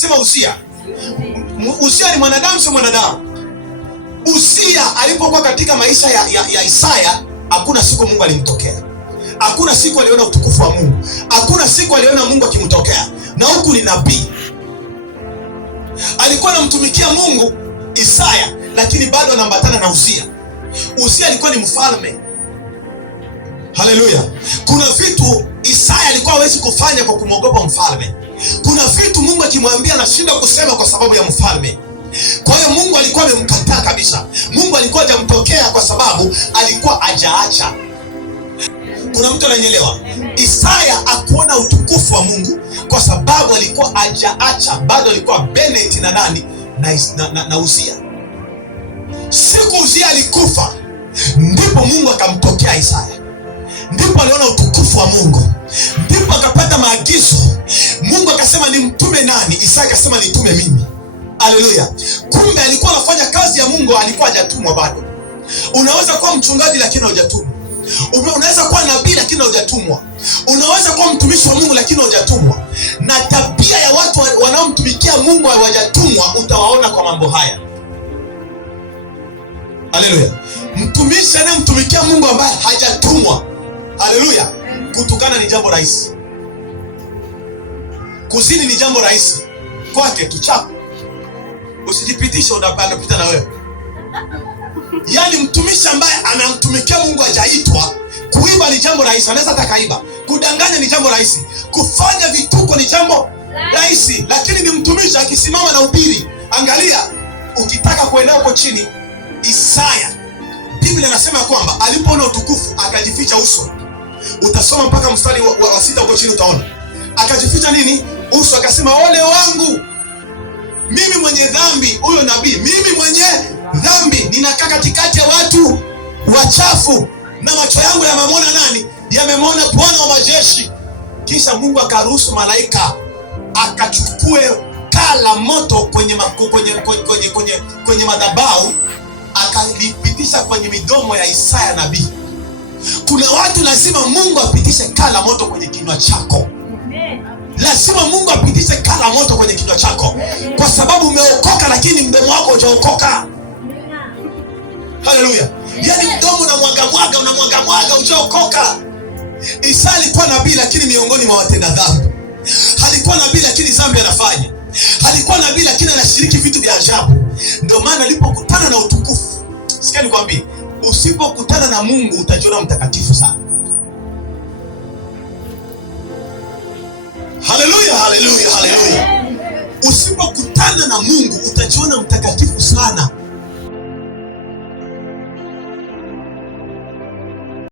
Sema Uzia. Uzia ni mwanadamu, sio mwanadamu. Uzia alipokuwa katika maisha ya Isaya, hakuna siku Mungu alimtokea. Hakuna siku aliona utukufu wa Mungu. Hakuna siku aliona Mungu akimtokea. Na huku ni nabii. Alikuwa anamtumikia Mungu Isaya, lakini bado anaambatana na Uzia. Uzia alikuwa ni mfalme. Haleluya. Kuna vitu Isaya alikuwa hawezi kufanya kwa kumwogopa mfalme. Kuna vitu Mungu akimwambia anashindwa kusema kwa sababu ya mfalme. Kwa hiyo Mungu alikuwa amemkataa kabisa. Mungu alikuwa hajamtokea kwa sababu alikuwa hajaacha. Kuna mtu ananielewa? Isaya hakuona utukufu wa Mungu kwa sababu alikuwa hajaacha, bado alikuwa Bennett na nani na Uzia. Siku Uzia alikufa, ndipo Mungu akamtokea Isaya. Ndipo aliona utukufu wa Mungu. Ndipo akapata maagizo. Mungu akasema nimtume nani? Isaya akasema nitume mimi. Haleluya. Kumbe alikuwa anafanya kazi ya Mungu, alikuwa hajatumwa bado. Unaweza kuwa mchungaji lakini hujatumwa. Unaweza kuwa nabii lakini hujatumwa. Unaweza kuwa mtumishi wa Mungu lakini hujatumwa. Na tabia ya watu wanaomtumikia Mungu hawajatumwa utawaona kwa mambo haya. Haleluya. Mtumishi anayemtumikia Mungu ambaye hajatumwa, haleluya, kutukana ni jambo rahisi. Kuzini ni jambo rahisi. Kwake tuchapo. Usijipitishe unapita na wewe. Yaani mtumishi ambaye anamtumikia Mungu hajaitwa, kuiba ni jambo rahisi, anaweza atakaiba. Kudanganya ni jambo rahisi. Kufanya vituko ni jambo rahisi, lakini ni mtumishi akisimama na ubiri. Angalia, ukitaka kuenda huko chini, Isaya, Biblia inasema kwamba alipoona utukufu akajificha uso. Utasoma mpaka mstari wa 6 huko chini utaona. Akajificha nini? Uso, akasema ole wangu. Mimi mwenye dhambi, huyo nabii, mimi mwenye dhambi, ninakaa katikati ya watu wachafu, na macho yangu yamemwona nani? Yamemwona Bwana wa majeshi. Kisha Mungu akaruhusu malaika akachukue kaa la moto kwenye madhabahu, akalipitisha kwenye midomo ya Isaya nabii. Kuna watu lazima Mungu apitishe kaa la moto kwenye kinywa chako. Lazima Mungu apitishe kaa la moto kwenye kinywa chako, kwa sababu umeokoka lakini mdomo wako hujaokoka. Haleluya. Yaani mdomo unamwaga hujaokoka. Isaya alikuwa nabii lakini miongoni mwa watenda dhambi. Alikuwa nabii lakini dhambi anafanya. Alikuwa nabii lakini anashiriki vitu vya ajabu. Ndio maana alipokutana na utukufu, sikia nikwambie, usipokutana na Mungu utajiona mtakatifu sana. Haleluya, haleluya, haleluya. Usipokutana na Mungu utajiona mtakatifu sana.